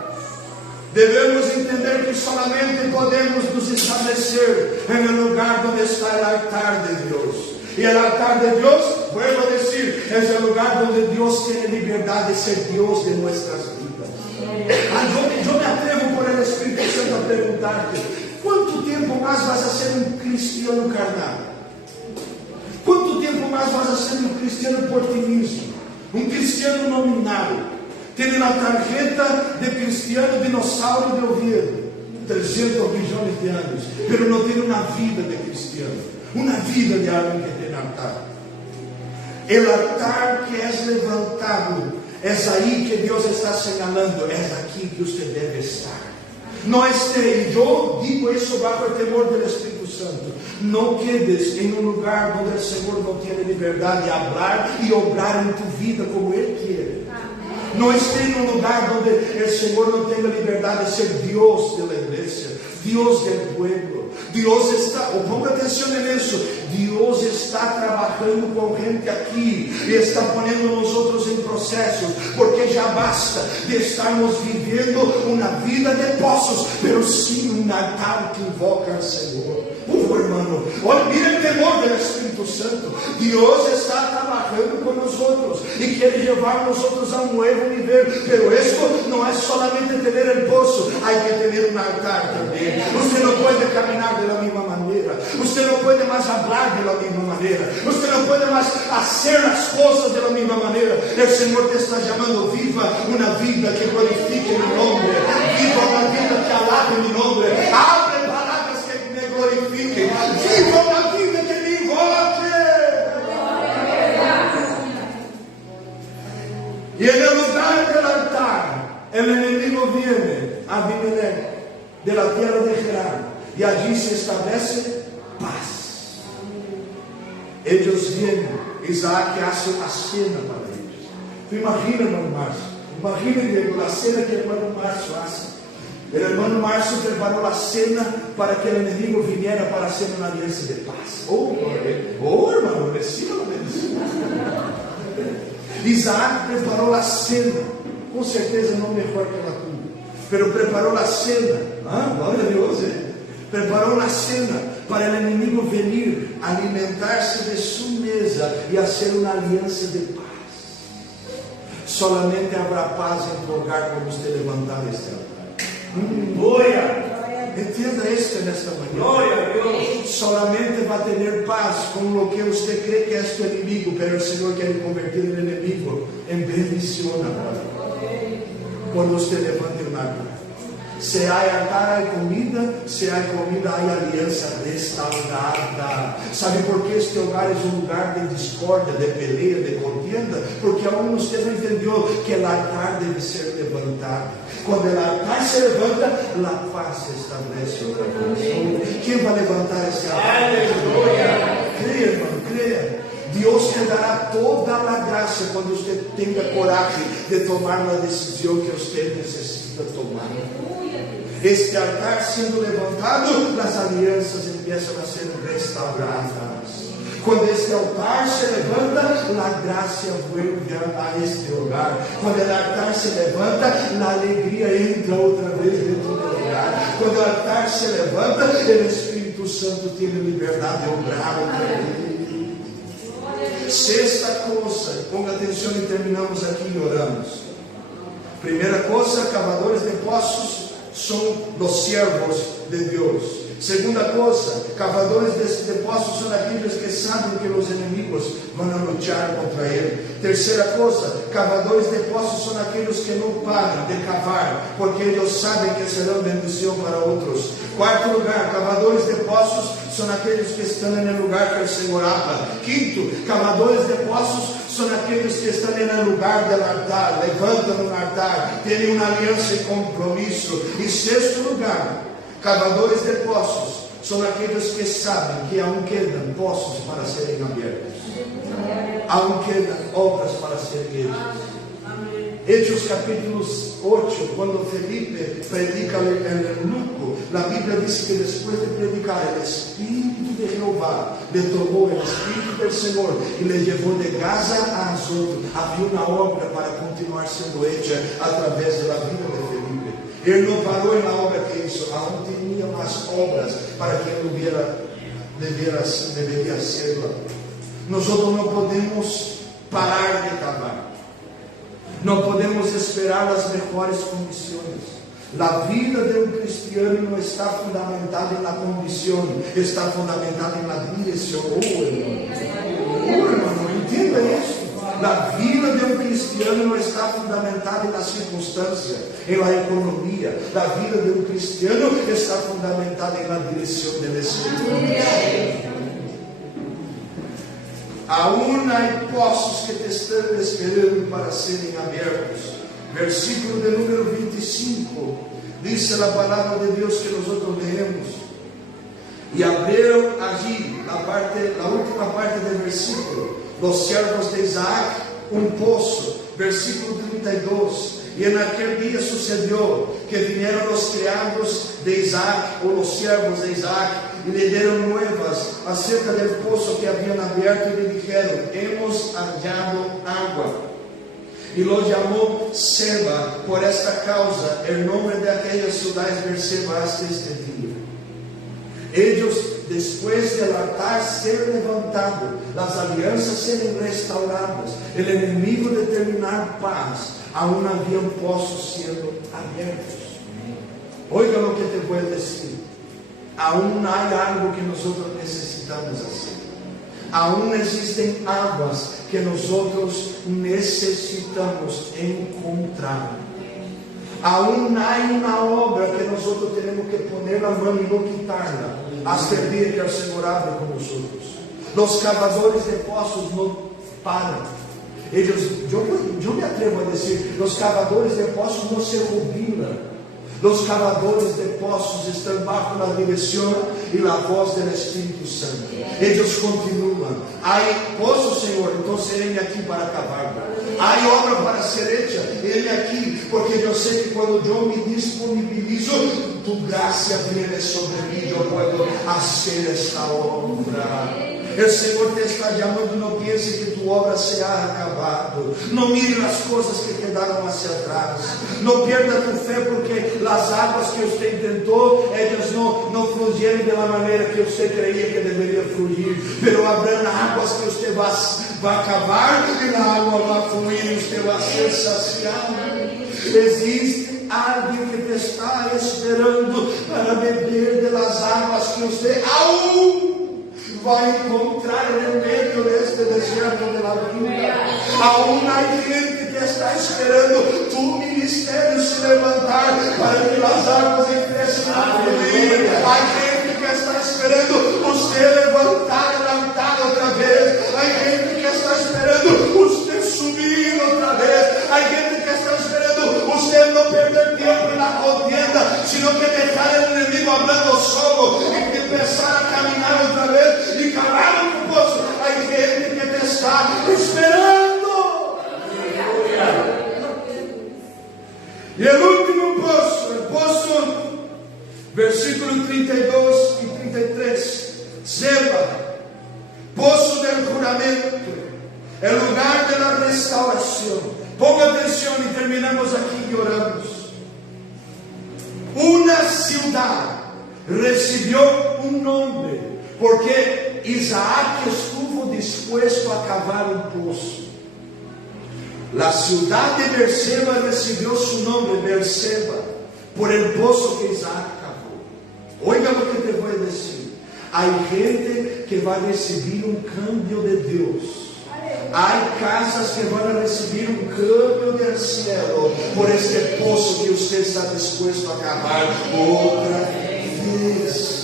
Debemos entender que solamente podemos nos establecer en el lugar donde está el altar de Dios. Y el altar de Dios, vuelvo a decir, es el lugar donde Dios tiene libertad de ser Dios de nuestras vidas. Yo me atrevo por el Espíritu Santo a preguntarte: ¿cuánto tiempo más vas a ser un cristiano carnal? ¿Cuánto tiempo más vas a ser un cristiano por ti mismo? Un cristiano nominal. Tiene la tarjeta de cristiano dinosaurio de Oviedo, 300 millones de años, pero no tiene una vida de cristiano, una vida de alguien que tiene altar. El altar que es levantado, es ahí que Dios está señalando: es aquí que usted debe estar. No esté, y yo digo eso bajo el temor del Espíritu Santo, no quedes en un lugar donde el Señor no tiene libertad de hablar y obrar en tu vida como Él quiere. No esté en un lugar donde el Señor no tenga libertad de ser Dios de la iglesia, Dios del pueblo. Dios está, ponga atención en eso, Dios está trabajando con gente aquí y está poniendo nosotros en procesos, porque ya basta de estarmos viviendo una vida de pozos, pero sin un altar que invoca al Señor. Hermano, olvida el temor del Espíritu Santo. Dios está trabajando con nosotros y quiere llevar a nosotros a un nuevo nivel, pero esto no es solamente tener el pozo, hay que tener un altar también. Usted no puede caminar de la misma manera, usted no puede más hablar de la misma manera, usted no puede más hacer las cosas de la misma manera. El Señor te está llamando: viva una vida que glorifique mi nombre, viva una vida que alabe mi nombre, hable palabras que me glorifiquen, viva una vida que me invoque. Y en el lugar del altar, el enemigo viene a Abimelech de tierra de Gerar, y allí se establece paz. Ellos vienen, Isaac hace a cena para ellos. Tú imagina, hermano Márcio, imagina la cena que el hermano Márcio hace. El hermano Márcio preparó la cena para que el enemigo viniera para hacer una alianza de paz. Hermano, reciba la bendición. Isaac preparó la cena, com certeza não melhor que la tuya, pero preparó la cena, glória a Deus, preparó la cena para el enemigo venir, alimentarse de su mesa y hacer una alianza de paz. Solamente habrá paz en tu hogar quando usted levantar este altar. Glória! Entenda esto nesta manhã. Glória a Deus. Solamente vai ter paz com o que você crê que é seu inimigo, pero o Senhor quer converter o inimigo em bendição agora. Quando você levanta o altar. Se há altar, há comida. Se há comida, há aliança restaurada. Sabe por que este hogar é um lugar de discórdia, de peleia, de contienda? Porque aún você não entendeu que o altar deve ser levantado. Quando o altar se levanta, a paz se estabelece outra vez. Quem vai levantar esse altar? Aleluia! Creia, irmão, creia. Deus te dará toda a graça quando você tenha coragem de tomar uma decisão que você necessita tomar. Este altar sendo levantado, as alianças começam a ser restauradas. Quando este altar se levanta, a graça vuelve a este lugar. Quando o altar se levanta, a alegria entra outra vez dentro do lugar. Quando o altar se levanta, o Espírito Santo tem liberdade de obrar outra vez. Sexta coisa, ponga atenção e terminamos aqui e oramos. Primeira coisa, cavadores de poços são os servos de Deus. Segunda coisa, cavadores de poços são aqueles que sabem que os inimigos vão lutar contra ele. Terceira coisa, cavadores de poços são aqueles que não param de cavar, porque eles sabem que serão bendição para outros. Quarto lugar, cavadores de poços são aqueles que estão no lugar que o Senhor habla. Quinto, cavadores de poços são aqueles que estão no lugar do altar, levantam no altar, têm uma aliança e compromisso. E sexto lugar, cavadores de poços são aqueles que sabem que aún quedam poços para serem abertos, aún quedam obras para serem feitas. Hechos capítulos 8, quando Felipe predica em Luco, a Bíblia diz que depois de predicar, o Espírito de Jeová lhe tomou o Espírito do Senhor e lhe levou de Gaza a Azoto. Havia uma obra para continuar sendo feita através da vida de Felipe. Ele não parou na obra que isso, aún tinha mais obras para quem deveria ser lá. Nós não podemos parar de cavar. Não podemos esperar as melhores condições. A vida de um cristiano não está fundamentada na condição, está fundamentada na direção. Irmão, entenda isso. A vida de um cristiano não está fundamentada na circunstância, na economia. A vida de um cristiano está fundamentada na direção do Espírito. Aún há poços que te estão esperando para serem abertos. Versículo de número 25. Diz a palavra de Deus que nós leemos. E abriram allí, a última parte do versículo, os servos de Isaac, um poço. Versículo 32. E naquele dia sucedeu que vieram os criados de Isaac, ou os servos de Isaac, e lhe deram novas acerca do poço que haviam aberto, e lhe disseram: hemos hallado água. E lo chamou Seba, por esta causa, o nome de aquelas cidades Berseba hasta este dia. Eles, depois do altar ser levantado, as alianças serem restauradas, o inimigo determinar paz, aún haviam poços sendo abertos. Oiga o que te vou dizer. Aún há algo que nós necessitamos fazer. Aún existem águas que nós necessitamos encontrar. Aún há uma obra que nós temos que poner a mão e não quitarla, hasta o dia que o Senhor abre com nós. Os cavadores de poços não param. Eu me atrevo a dizer, os cavadores de poços não se jubilam. Los cavadores de pozos están bajo la dirección y la voz del Espíritu Santo. Ellos continúan. Hay pozos, Señor, entonces heme aquí para cavarlo. Hay obra para ser hecha, heme aquí, porque yo sé que cuando yo me disponibilizo, tu gracia viene sobre mí, yo puedo hacer esta obra. El Señor te está llamando, no piense que tu obra se ha acabado. No mire las cosas que quedaron hacia atrás. No pierda tu fe porque las aguas que usted intentó, ellas no fluyeron de la manera que usted creía que debería fluir. Pero habrán aguas que usted va a cavar y la agua va a fluir y usted va a ser saciado. Existe alguien que te está esperando para beber de las aguas que usted aún vai encontrar en medio de este desierto de la vida. Aún hay gente que está esperando tu ministerio se levantar para que las aguas empiecen a fluir. Hay gente que está esperando usted levantar el altar otra vez. Hay gente que está esperando usted subir otra vez. Hay gente que está esperando usted no perder tiempo en la contienda, sino que dejar el enemigo hablando solo y empezar a caminar otra vez y cavar un pozo. Hay gente que te está esperando. Y el último pozo, el pozo, versículos 32 y 33. Seba, pozo del juramento, el lugar de la restauración. Ponga atención y terminamos aquí y oramos. Una ciudad recibió un nombre porque Isaac estuvo dispuesto a cavar un pozo. La ciudad de Beerseba recibió su nombre, Beerseba, por el pozo que Isaac cavó. Oiga lo que te voy a decir. Hay gente que va a recibir un cambio de Dios. Hay casas que van a recibir un cambio del cielo por este pozo que usted está dispuesto a cavar otra vez.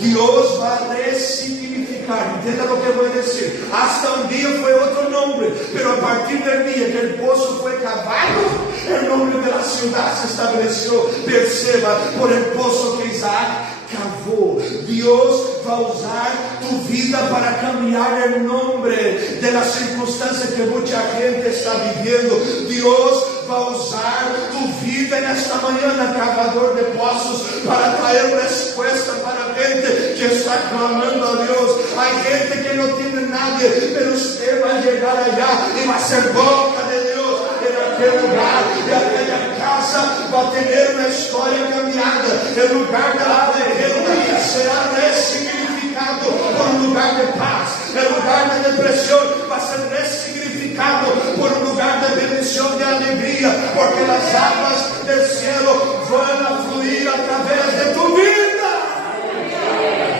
Dios va a resignificar. Entienda lo que voy a decir. Hasta un día fue otro nombre, pero a partir del día que el pozo fue cavado, el nombre de la ciudad se estableció. Beerseba, por el pozo que Isaac cavó. Dios va a usar tu vida para cambiar el nombre de la circunstancia que mucha gente está viviendo. Dios va a usar tu vida en esta mañana, cavador de pozos, para traer respuesta para gente que está clamando a Dios. Hay gente que no tiene nadie, pero usted va a llegar allá y va a ser boca de Dios en aquel lugar, y aquella casa va a tener una historia cambiada. El lugar de la derrota será resignificado por un lugar de paz. El lugar de depresión va a ser resignificado por un lugar de bendición, de alegría, porque las aguas del cielo van a fluir a través de tu vida.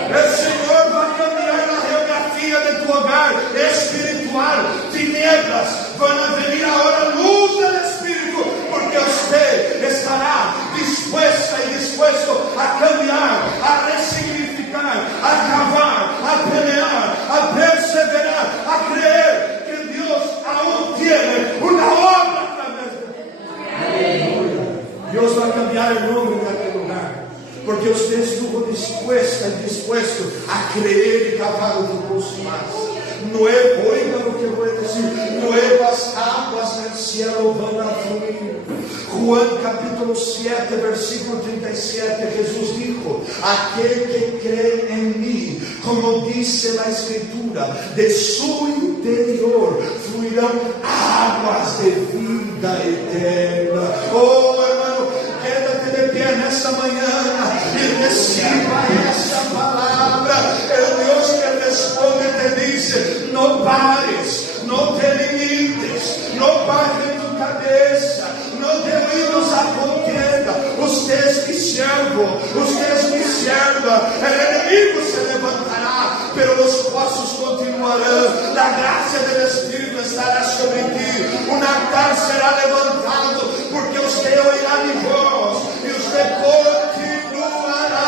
El Señor va a cambiar la geografía de tu hogar espiritual. Tinieblas van a venir ahora, luz del Espíritu, porque usted estará dispuesta y dispuesto a cambiar, a resignificar, a cavar, a pelear, a perseverar, a creer que Dios aún tiene una obra a través de ti. Dios va a cambiar el nombre de aquel lugar, porque usted estuvo dispuesta y dispuesto a creer y cavar un poco más. Oiga lo que voy a decir, nuevas aguas del cielo van a fluir. Juan capítulo 7, versículo 37, Jesús dijo: aquel que cree en mí, como dice la Escritura, de su interior fluirán aguas de vida eterna. Oh hermano, quédate de pie en esta mañana y reciba esta palabra. El Dios que responde te dice: no pares, no te limites, no bajes tu cabeza, no te oídos a contienda. Usted es mi siervo, usted es mi sierva. El enemigo se levantará, pero los pozos continuarán. La gracia del Espíritu estará sobre ti. Un altar será levantado, porque usted oirá mi voz y usted continuará,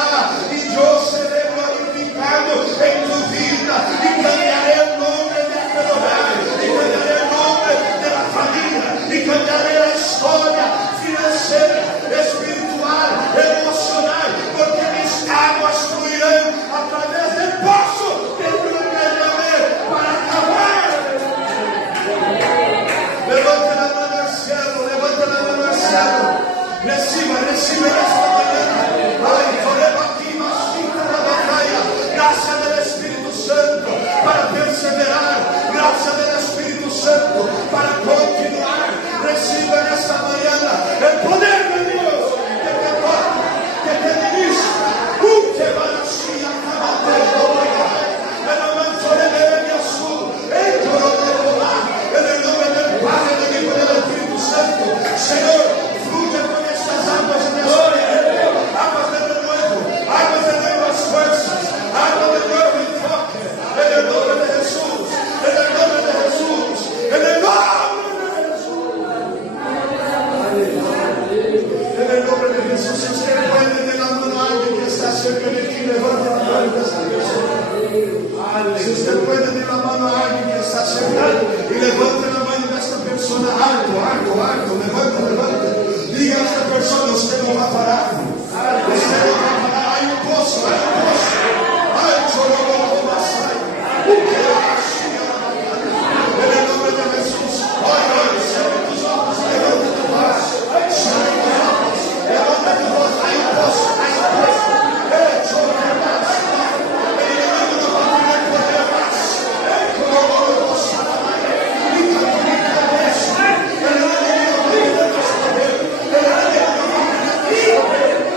y yo seré glorificado en tu vida, y cambiaré el nombre de aquel hogar, y cambiaré el nombre de la familia, y cambiaré la historia financiera, espiritual cerca de ti, levante la mano de esta persona. Si usted puede dar la mano a alguien que está cerca y levante la mano de esta persona alto, alto, alto, levante, levante. Diga a esta persona, usted no va a parar. Usted no va a parar. Hay un pozo, hay un pozo. Hay un chorro, en el nombre de Jesús. Hoy, cierra tus ojos, levanta tu voz. Cierra tus ojos, levanta tu voz. Hay un pozo, hay un pozo. El chorro de más. El enemigo no va a poder correr más. Como lo vos a la mano. Y capulita de eso. El enemigo no va a poder más poder. El enemigo no va a poder más poder.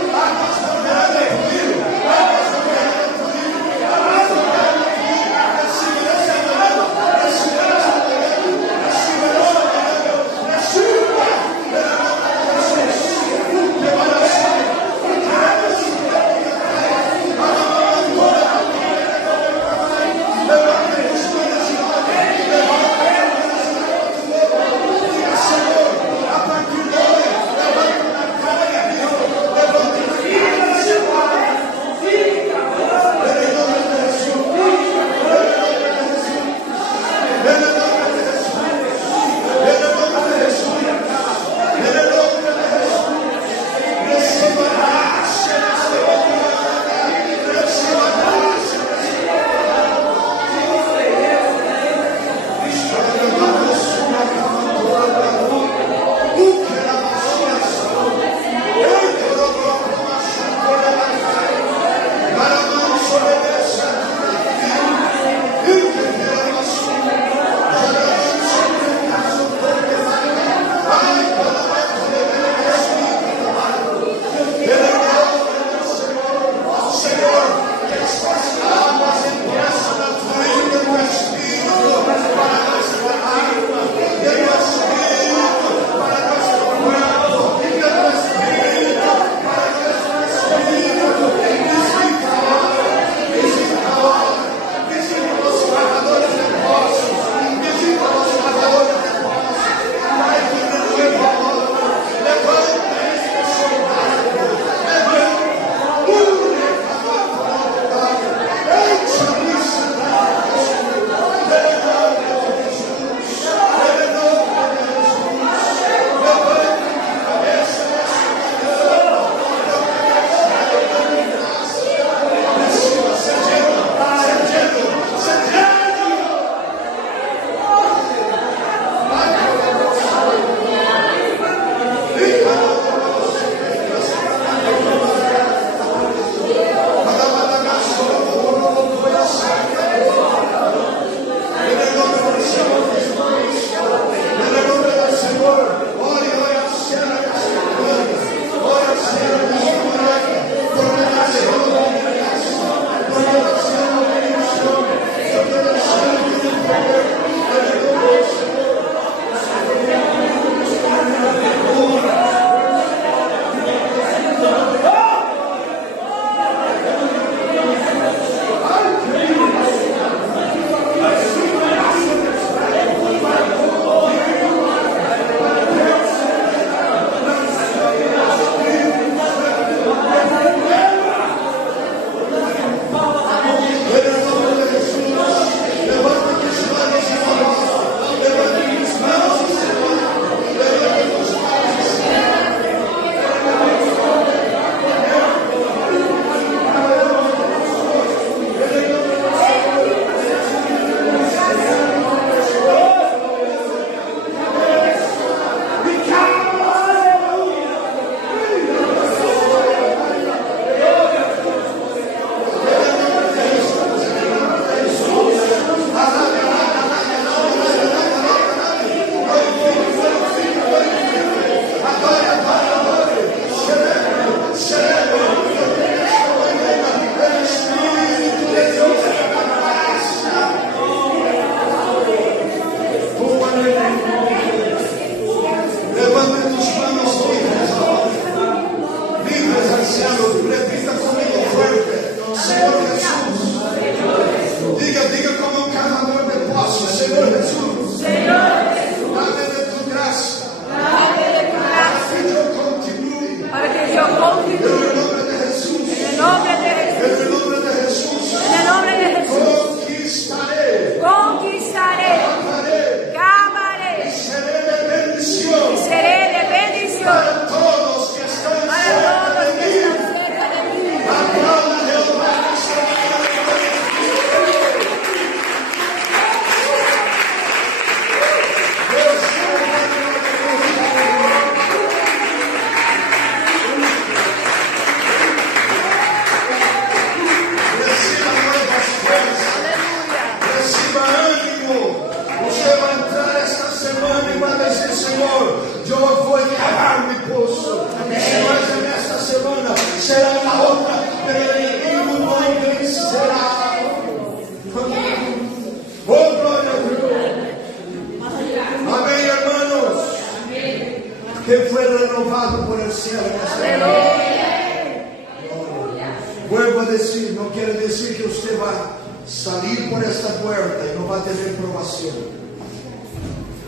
Vuelvo a decir, no quiere decir que usted va a salir por esta puerta y no va a tener provación.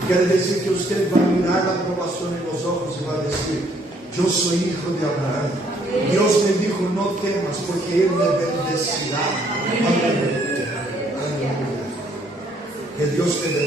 Quiere decir que usted va a mirar la provación en los ojos y va a decir: yo soy hijo de Abraham. Dios me dijo: no temas, porque Él me bendecirá. Aleluya. Que Dios te bendiga.